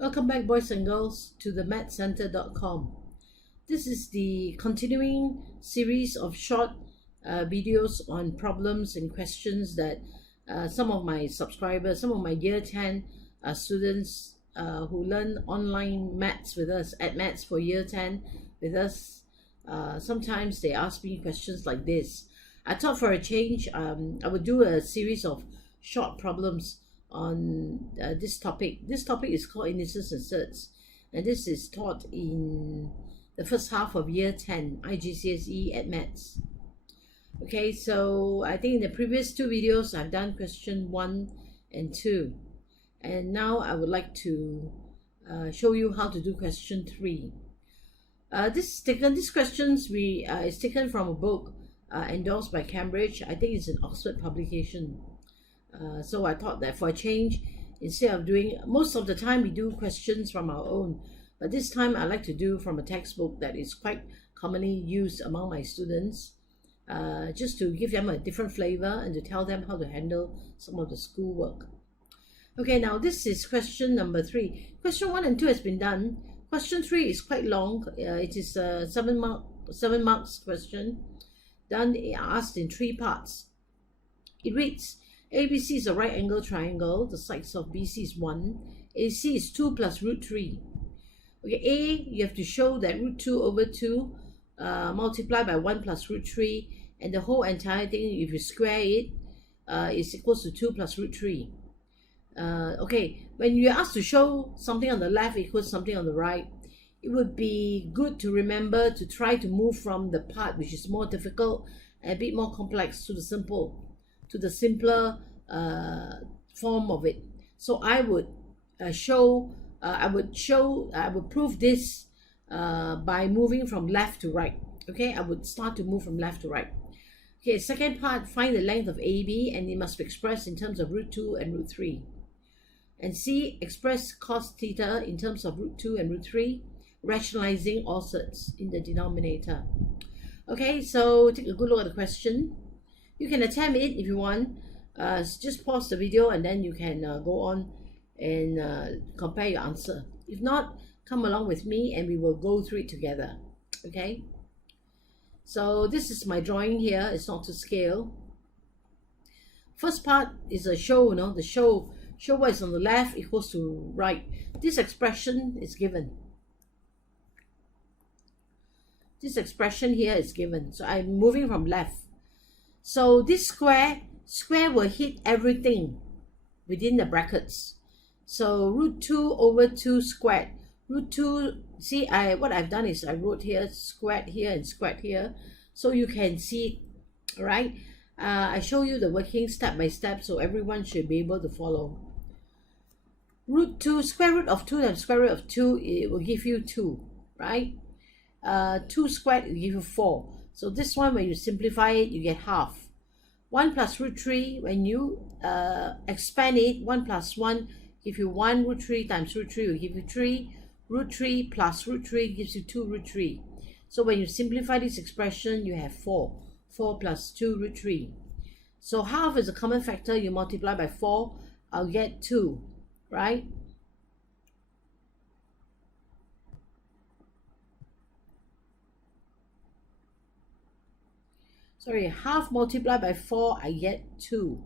Welcome back, boys and girls, to the mathcenter.com. This is the continuing series of short videos on problems and questions that some of my subscribers, some of my year 10 students who learn online maths with us, Add Maths for year 10 with us, sometimes they ask me questions like this. I thought for a change, I would do a series of short problems on this topic. This topic is called Indices and Surds, and this is taught in the first half of year 10 IGCSE Add Maths. Okay, so I think in the previous two videos I've done question 1 and 2, and now I would like to show you how to do question 3. This questions is taken from a book endorsed by Cambridge. I think it's an Oxford publication. So I thought that for a change, instead of doing, most of the time we do questions from our own, but this time I like to do from a textbook that is quite commonly used among my students, just to give them a different flavor and to tell them how to handle some of the schoolwork. Okay, now this is question number 3. Question 1 and 2 has been done. Question 3 is quite long. It is a 7 marks question, done, asked in 3 parts. It reads, ABC is a right angle triangle. The sides of BC is 1. AC is 2 plus root 3. Okay, A, you have to show that root 2 over 2 multiplied by 1 plus root 3, and the whole entire thing, if you square it, is equals to 2 plus root 3. Okay, when you're asked to show something on the left equals something on the right, it would be good to remember to try to move from the part which is more difficult and a bit more complex to the simpler form of it. So I would prove this by moving from left to right. Okay, I would start to move from left to right. Okay, second part, find the length of AB, and it must be expressed in terms of root 2 and root 3. And C, express cos theta in terms of root 2 and root 3, rationalizing all surds in the denominator. Okay, so take a good look at the question. You can attempt it if you want. Just pause the video and then you can go on and compare your answer. If not, come along with me and we will go through it together. Okay? So this is my drawing here. It's not to scale. First part is a show, the show what is on the left equals to right. This expression is given. This expression here is given. So I'm moving from left. So this square will hit everything within the brackets. So root 2 over 2 squared. Root 2, see, what I've done is I wrote here squared here and squared here, so you can see it, right? I show you the working step by step, so everyone should be able to follow. Root 2, square root of 2 times square root of 2, it will give you 2, right? 2 squared will give you 4. So this one, when you simplify it, you get half. 1 plus root 3, when you expand it, 1 plus 1 give you 1, root 3 times root 3 will give you 3. Root 3 plus root 3 gives you 2 root 3. So when you simplify this expression, you have 4. 4 plus 2 root 3. So half is a common factor. You multiply by 4, I'll get 2, right? Sorry, half multiplied by 4, I get 2.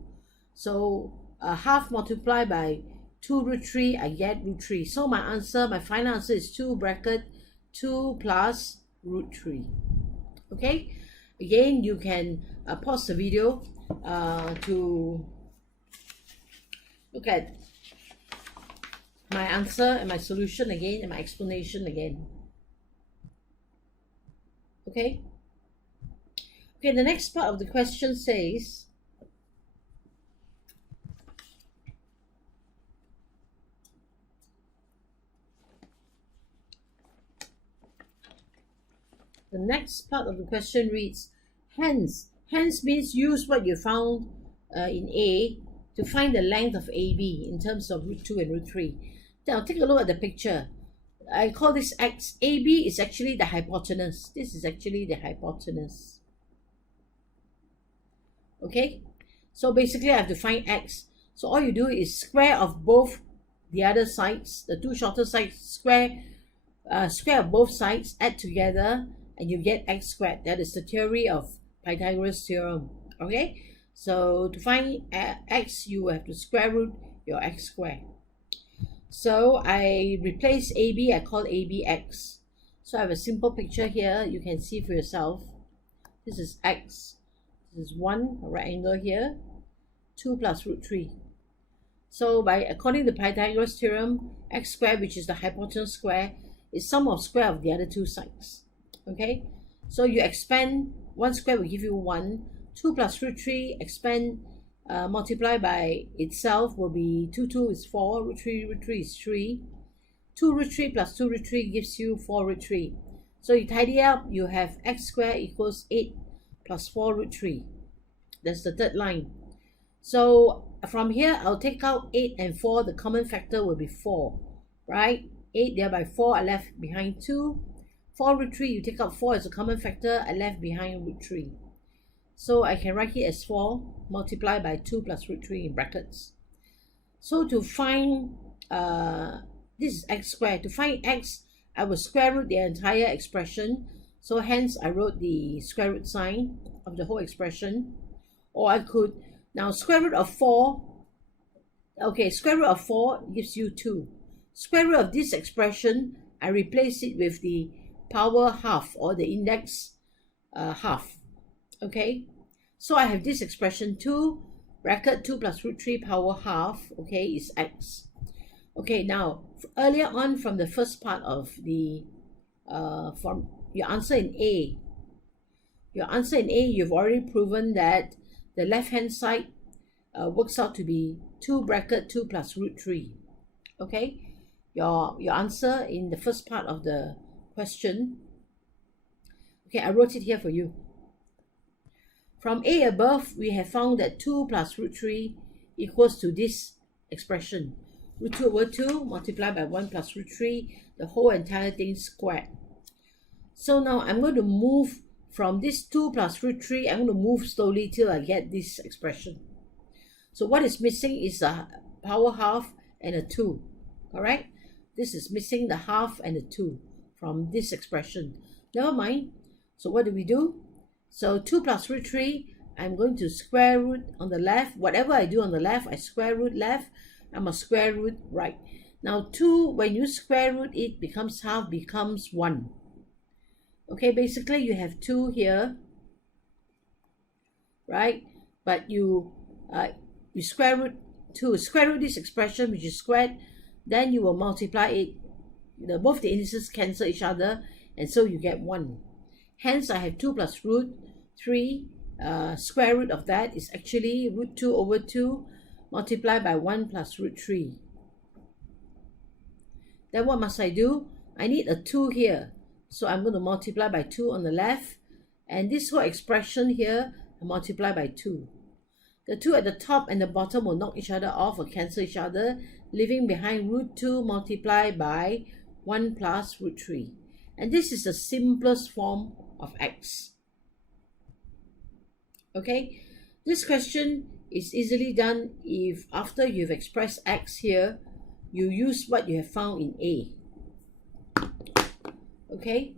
So half multiplied by 2 root 3, I get root 3. So my answer, my final answer is 2 bracket 2 plus root 3. Okay? Again, you can pause the video to look at my answer and my solution again and my explanation again. Okay? Okay, the next part of the question says, the next part of the question reads, hence means use what you found in A to find the length of AB in terms of root 2 and root 3. Now take a look at the picture. I call this X. AB is actually the hypotenuse. This is actually the hypotenuse. Okay, so basically I have to find X. So all you do is square of both the other sides, the two shorter sides, square of both sides, add together, and you get x squared. That is the theory of Pythagoras theorem. Okay, so to find x, you have to square root your x squared. So I replace AB, I call AB x. So I have a simple picture here, you can see for yourself. This is x, this is 1, a right angle here, 2 plus root 3. So according to Pythagoras theorem, x squared, which is the hypotenuse square, is sum of square of the other two sides. Okay, so you expand, 1 square will give you 1, 2 plus root 3, expand, multiply by itself will be 2 is 4, root 3 is 3. 2 root 3 plus 2 root 3 gives you 4 root 3. So you tidy up, you have x squared equals 8 plus 4 root 3. That's the third line. So from here, I'll take out 8 and 4. The common factor will be 4, right? 8 divided by 4, I left behind 2. 4 root 3, you take out 4 as a common factor, I left behind root 3. So I can write it as 4 multiplied by 2 plus root 3 in brackets. So to find, this is x squared. To find x, I will square root the entire expression. So hence I wrote the square root sign of the whole expression. Or I could, now square root of 4, okay, square root of 4 gives you 2. Square root of this expression, I replace it with the power half or the index half. Okay, so I have this expression 2 bracket 2 plus root 3 power half, okay, is x. Okay, now earlier on from the first part of the from your answer in A, you've already proven that the left hand side works out to be 2 bracket 2 plus root 3. Okay, your answer in the first part of the question. Okay, I wrote it here for you. From A above, we have found that 2 plus root 3 equals to this expression. Root 2 over 2 multiplied by 1 plus root 3, the whole entire thing squared. So now I'm going to move from this 2 plus root 3, I'm going to move slowly till I get this expression. So what is missing is a power half and a 2, correct? This is missing the half and the 2 from this expression. Never mind. So what do we do? So 2 plus root 3, I'm going to square root on the left. Whatever I do on the left, I square root left. I must square root right. Now 2, when you square root it, becomes half, becomes 1. Okay, basically you have 2 here, right? But you square root 2, square root this expression which is squared, then you will multiply it. Both the indices cancel each other, and so you get 1. Hence, I have 2 plus root 3. Square root of that is actually root 2 over 2 multiplied by 1 plus root 3. Then what must I do? I need a 2 here. So I'm going to multiply by 2 on the left. And this whole expression here, I multiply by 2. The 2 at the top and the bottom will knock each other off or cancel each other, leaving behind root 2 multiplied by 1 plus root 3. And this is the simplest form of x. Okay, this question is easily done if after you've expressed x here, you use what you have found in A. Okay.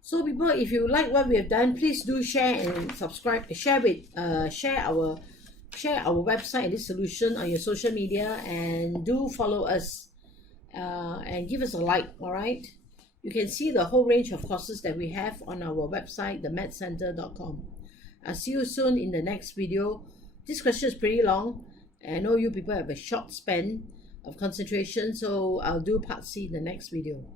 So people, if you like what we have done, please do share and subscribe. Share our website and this solution on your social media, and do follow us and give us a like. All right, you can see the whole range of courses that we have on our website, themathscenter.com. I'll see you soon in the next video. This question is pretty long. I know you people have a short span of concentration, so I'll do part C in the next video.